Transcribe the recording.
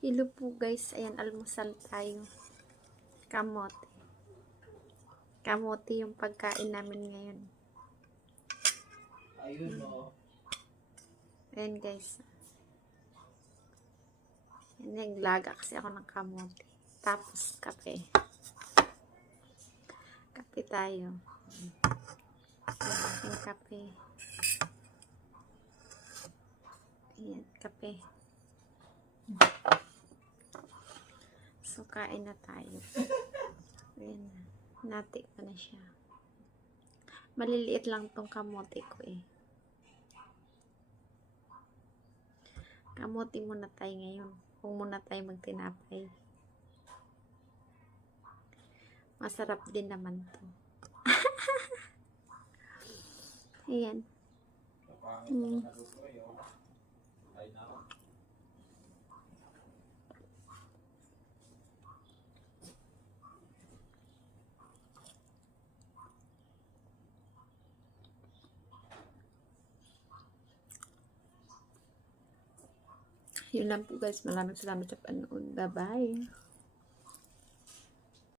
Hello po guys, ayan almusal tayo. Kamote. Kamote yung pagkain namin ngayon. Ayun o. Ayan guys. Ayan, naglaga kasi ako ng kamote. Tapos kape. Kape tayo. Ayan, kape. Ayan, kape. So, kain na tayo. Ayan na. Nati ko na siya. Maliliit lang tong kamote ko eh. Kamote muna tayo ngayon. Kung muna tayo magtinapay. Masarap din naman to. Ayan. Yun lang po guys. Maraming salamat sa panood. Bye-bye.